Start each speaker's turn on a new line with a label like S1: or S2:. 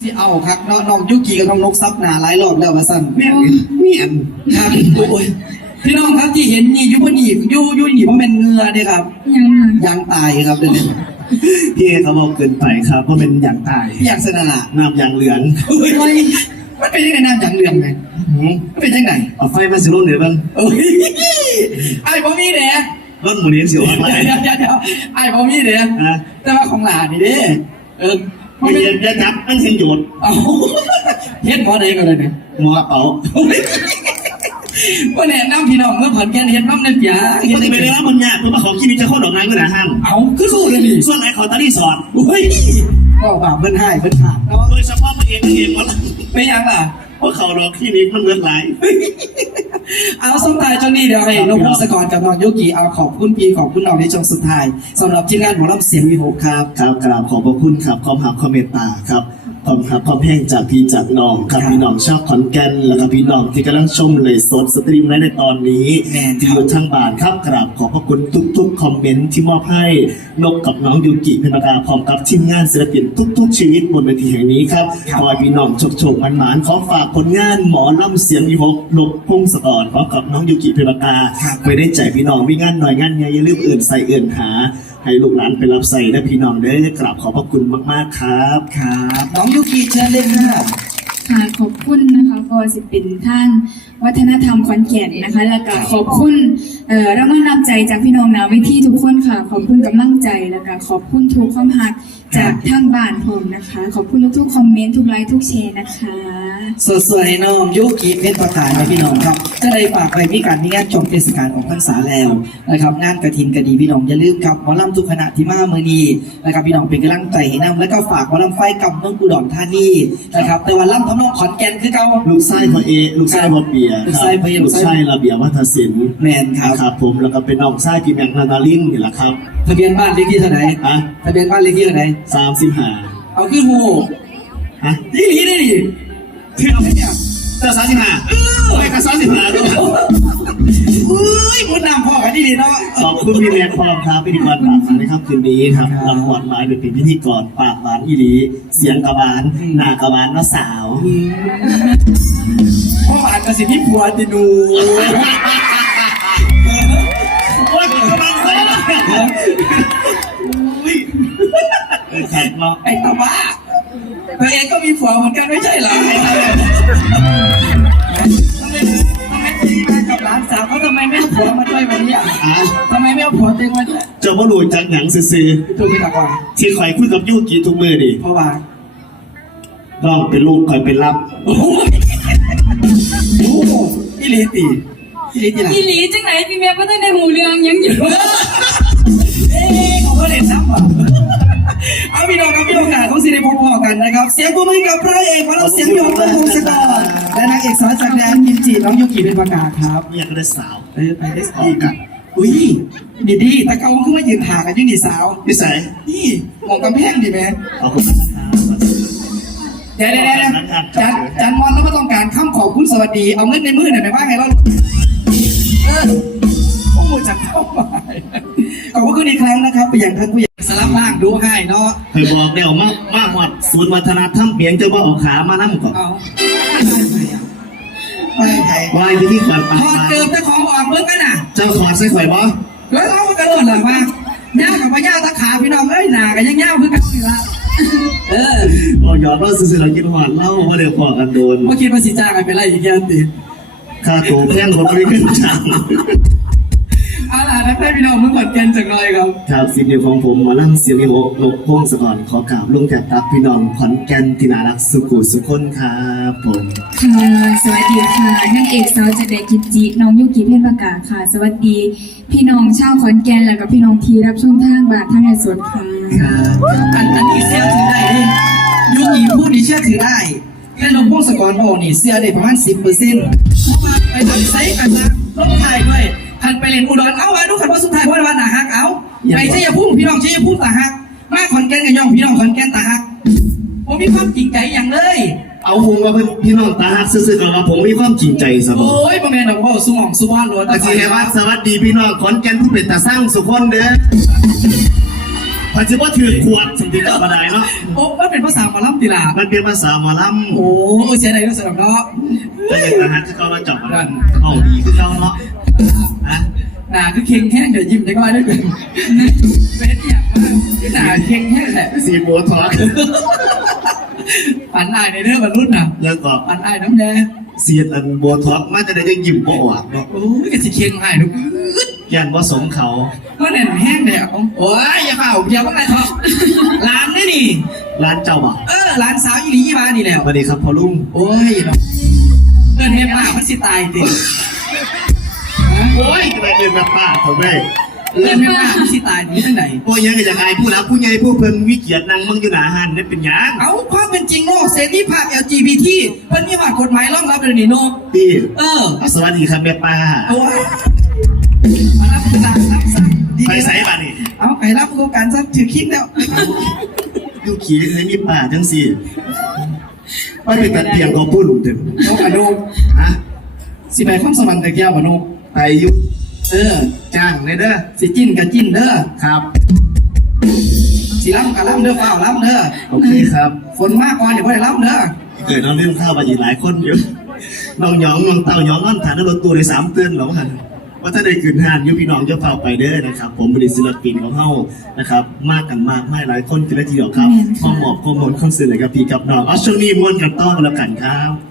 S1: ที่เอาครับน้องยุกิกับน้องนกซับหนาหลายรอบแล้วมาสั่น
S2: เมียน
S1: ครับโอ้ยพี่น้องครับที่เห็นนี่ยุบหนียุหนีเพราะเป็นเงือเนี่ยครับ
S3: ยังค่ะ
S1: ยางตายครับเดี๋ยวนี้
S2: พี่เขาบอกเกินไปครับเพราะเป็นอย่างตาย
S1: ยางสนาละ
S2: น้ำอย่างเหลือง
S1: เฮ้ยมันเป็นยังไงน้ำยางเรืองไงมันเป็นยังไง
S2: เอาไฟมาสิรุ่นเดี๋ยวบ้าง
S1: เอ้ยไอ้พ่อมีเด้
S2: รุ่นหมูนี้เสียวอะไร
S1: เดี๋ยวไอ้พ่อมีเด้
S2: นะ
S1: แต่ว่าของหลานนี่เด้พ่อ
S2: ไม่
S1: มี
S2: เย็นจับมันเสียงโยด
S1: เอาเฮ็ดหมอเด็กกันเลยเนี่ย
S2: หมอกระเป๋า
S1: ว่าแนะนำพี่น้องเมื่อผ่อนแกนเฮ็ดน้ำในเปีย
S2: เขาจะไปได้รับมันยากเพราะว่าของที่มีจะข้อดอกไม้ก็หนาห้าง
S1: เอาคือสู้เลยนี่
S2: ส่วนไอ้ขอตาลี่สอน
S1: โอ้ยก็บาปเบิ้นให้เบิ้นขาดเนาะ
S2: โดยเฉพาะมันเองว่า
S1: ไม่ยังล่ะ
S2: เพราะเขาดอกที่นี้มันเหมือนหลาย
S1: เอาสุดท้ายช่วงนี้เดี๋ยวให้น้องพงศกรกับน้องโยกิเอาขอบคุณพี่ขอบคุณน้องในช่วงสุดท้ายสำหรับทีมงานหมอลำเสียงวิหกครับ
S2: ครับกราบขอบพระคุณครับความหักความเมตตาครับความครับความแห้งจากพี่จากน้องครับพี่น้องชาวขอนแก่นแล้วก็พี่น้องที่กำลังชมในสดสตรีมในตอนนี้
S1: แม่น
S2: ที่อยู่ทางบ้านครับกราบขอบพระคุณทุกๆคอมเมนต์ที่มอบให้นกกับน้องยูกิเพนปากาพร้อมกับทีมงานศิลปินทุกๆชีวิตบนเวทีแห่งนี้ครับขอให้พี่น้องโชคมันหมานขอฝากผลงานหมอลำเสียงวิหกนกพงศกรพร้อมกับน้องยูกิเพนปากาไปได้ใจพี่น้องมีงานหน่อยงานใหญ่อย่าลืมเอื่นใส่เอื่นหาให้ลูกหลานไปรับใส่และพี่น้องเด้อกราบขอบพระคุณมากๆครับ
S1: ครับน้องโยกิเชิญเลยค่ะ
S3: ค่ะขอบคุณนะคะก็จะเป็นทางวัฒนธรรมขอนแก่นนะคะ แล้วก็ขอบคุณรางวัลนำใจจากพี่น้องนาเวทีทุกคนค่ะ ขอบคุณกำลังใจแล้วก็ขอบคุณทุกความหักจากทางบ้านผมนะคะ ขอบคุณทุกๆคอมเมนต์ทุกไลค์ทุกแชร์นะคะ
S1: สวยๆน้องโยกิเพชรประกาศนะพี่น้องครับจะได้ฝากไปมีการมีงานชมเทศกาลของพรรษาแล้วนะครับงานกระถินกระดีพี่น้องอย่าลืมครับหมอลำทุกคณะที่มาเมื่อนี้นะครับพี่น้องเป็นกำลังใจให้นำแล้วก็ฝากหมอลำไฟกับน้องอุดรธานีนะครับแต่ว่าลำทำนองขอนแก่นคือเก่า
S2: ลูกไส้พอเอลูกไส้พอเปีย
S1: ลูกไส้พอเอ
S2: ลูกไส้ระเบียบวัฒนศิลป์
S1: แมนครับ
S2: ครับผมแล้วก็เป็นน้องไส้พี่แมงนานาลินนี่แหละครับ
S1: ทะเบียนบ้านเลขที่เท่าไหร่
S2: ฮะ
S1: ทะเบียนบ้านเลขที่เท่าไหร่
S2: 35
S1: เอาขึ้นหู
S2: ฮะ
S1: นี่หลีได้ดิเที่ยวเนี่ย
S2: เจ้า35ไม่กับ35ด้วย
S1: อุ้ยมุดน้ำพ่อกันดีเนาะ
S2: ขอบคุณพี่แมงพร้อมครับพิธีกรปากหวานในค่ำคืนนี้ครับรางวัลหมายเป็นพิธีกรปากหวานอีหลีเสียงกระบาลหน้ากระบาลน้าสาว
S1: พ่ออาจจะสิพี่ผัวติดู
S2: โอ้ยกำลังใส่แข็งเนาะ
S1: ไอ้ตาบ้าตัวเองก็มีผัวเหมือนกันไม่ใช่เหรอไอ้ตาบ้าทำไมมากับหลานสาวเขาทำไมไม่เอาผัวมาด้วยวันนี้อ่ะทำไมไม่เอาผัวเต็งมาด้วย
S2: เจ้าพ่อหลุยจังหนังซื่อ
S1: ถูกไหมครับว่า
S2: ๆที่คอยคุยกับยูกิทุกมือดิ
S1: เพราะว่า
S2: น้องเป็นลูกคอยเป็นรับ
S1: โอ้โหอีลีตีอีลีตีหลัง
S3: อีหลีจังไหนพี่แม่ก็ต้องได้หูเรื่องยังอยู่
S1: เอ๊ะเขาก็เล่นซ้ำอ่ะเอาพี่น้องครับพี่น้องกันของซีรีส์พอๆกันนะครับเสียงปรบมือกับพระเอกมาแล้วเสียงหยอกและพงศกรและนางเอกสาวจากแดนกิมจิน้องยูกิเป็นประกาศครับ
S2: เนี่ยก็ได้สาว
S1: ไปได้สาวกันอุ้ยดีๆแต่เขาขึ้นมายืนหากันยืนดีสาว
S2: นิสัย
S1: นี่มองกำแพงดีไหม
S2: ขอบคุณนะครับ
S1: เดี๋ยวจันมอนแล้วก็ต้องการคำขอบคุณสวัสดีเอาเงินในมือหน่อยไหมว่าไงเราโอ้โหจากเข้ามาขอบคุณอีกครั้งนะครับไปยังท่านผู้ใหญ่สลับล่างดูให้เนาะ
S2: เคยบอกเดี๋ยวมาหอดศูนย์วัฒนธรรมเพียงจะว่าเอาขามานั่งก่อน
S1: เอาไม่ใคร
S2: วายที่ก่อนปาก
S1: ถอดเกิบเจ้าของออกเมื่อกันน่ะ
S2: เจ้าขอดใส่ข่อยบ่
S1: แล้วเราก็โดนหลังมาย่ากับมาย่าตะขาพี่น้องเอ้ยหนากันยังย่าเพิ่งกันอยู่ละเออ
S2: โอ้ยอดว่าซื่อๆเรากินหอดเล่าว่าเดี๋ยวพอกันโดน
S1: เมื่อกี้ภาษีจ้างกันเป็นไรอีกอย่างติ
S2: ค่าตัวแพงกว่าไม่ขึ้นจัง
S1: เอาล่ะนักเต้นพี่น้องเมื่อก่อนเกณฑ์จากหน่อยครับ
S2: ครับสิบเดียวของผมหมาลั่งเสียงวิโหกนกพงศกรขอกราบลุงแถบตักพี่น้องขอนแก่นที่น่ารักสุขุสุขคนครับผม
S3: ค่ะสวัสดีค่ะนางเอกสาวจากแดนกิมจิน้องยุกิเพชรประกาศค่ะ สวัสดี พี่น้องชาวขอนแก่นแล้วก็พี่น้องที่รับชมทางบ้านทางในสวนค่ะ
S1: อันนี้เสียถือได้ดิยุคนี้พูดนี่เชื่อถือได้แค่ลงพวกสกอร์โอนี่เสียได้ประมาณ 10%เพราะว่าไปโดนไซส์กันนะลงถ่ายด้วยทันไปเล่นอุดรเอาไว้ดูขันว่าสุดท้ายเพราะว่าหนาฮักเอาไปชัยภูมิพี่น้องชัยภูมิตาฮักมาขอนแก่นกับย่องพี่น้องขอนแก่นตาฮักผมมีความจริงใจอย่างเลย
S2: เอาผมว่าพี่น้องตาฮักซื่อๆกับว่าผมมีความจริงใจเสมอ
S1: โอ้ยบางแม่นบอกว่าสุหมองสุวรรณโรด
S2: อาชีพว่าสวัสดีพี่น้องขอนแก่นผู้เป็นตาสร้างสุขคนเด้อพอจะว่าถือขวดสิ่งที่กลับมาได้เนาะ
S1: โอ้มันเป็นภาษาหมอลำติล่ะ
S2: มันเป็นภาษาหมอลำ
S1: โอ้เสียดายด้วยสำหรับเนาะ
S2: แต่อย่างทหารที่เขามาจับมันเอาดีขึ้นเขาเนาะนะ
S1: หนาคือเค็งแห้งเดี๋ยวยิ้มได้ก็ได้เป็นเป็นอย่างมากหนาเค็งแห้งแหละ
S2: สีโบทอก
S1: ปันอายในเรื่องบรรลุนะ
S2: แล้วก็
S1: ปันอายน้ำแดง
S2: เสียนอันโบทอกมันจะได้ยังยิ้มบ่ออกเนาะ
S1: โอ้ยกะสิเค็งอายนุก
S2: ยันว่าสมเขา
S1: เมื่อไหร่แห้งเนี่ยโอ้ยอย่าเฝ้าอย่าว่าอะไรทอกร้านนี่นี่
S2: ร้านเจ้าบ่
S1: ร้านสาวอีหลีอีบานี่แล้ว
S2: สวัสดีครับพ่อลุง
S1: โอ้ยเนาะเดินเฮียป้ามันสิตายติ
S2: โอ้ยกระไรเดินมาป้าเขาไม่
S1: เดินเฮียป้ามันสิตายติที่ไหน
S2: โอ้ยยังจะอายผู้รับผู้ใหญ่ผู้เพิ่นวิเกียรตินั่งมึงอยู่หน้าหันนี่เป็นหยัง
S1: เอาความเป็นจริงโลกเสรีภาพ LGBT เพิ่นมีว่ากฎหมายรองรับเลยนี่โน
S2: พี่
S1: เอา
S2: สวัสดีครับแม่ป้า
S1: เอาวะมารับสั่งดี
S2: ไปใส่บ้านนี่
S1: เอาไปรับโครงการซะถือคิดแล้ว
S2: อยู่ขี่ให้มีป่าจังสิไม่เป็นตัดเตียงก็พูดหลุดถึง
S1: โนกอะโนก
S2: ฮะ
S1: สิไปข้อมสวรรค์แต่แก้วบ่โนก
S2: ไปอยุ
S1: จ้าง
S2: เลยเด้อ
S1: สิจิ้นกับจิ้นเด้อ
S2: ครับ
S1: สิล้ำกับล้ำเด้อเฝ้าล้ำเด้อ
S2: โอเคครับ
S1: ฝนมากก่อนเดี๋ยวพ่อได้ล้ำเด้อ
S2: เกิดน้องเรื่องข้าวมาอีกหลายคนอยู่น้องหยองน้องเต้าหยองน้องฐานรถตู้ใน3 เตือนหรอฮะว่าถ้าได้ขึ้นหานยุพี่น้องจะเฝ้าไปเด้อนะครับ ผมบริษัทศิลปินของเฮานะครับ มากกันมากไม่หลายคนกันเลยทีเดียวครับข้อมอบข้อมูลคอนเสิร์ตเลยครับพี่กับน้องเอาช่วงนี้ม้วนกันต้อนกันแล้วกันครับ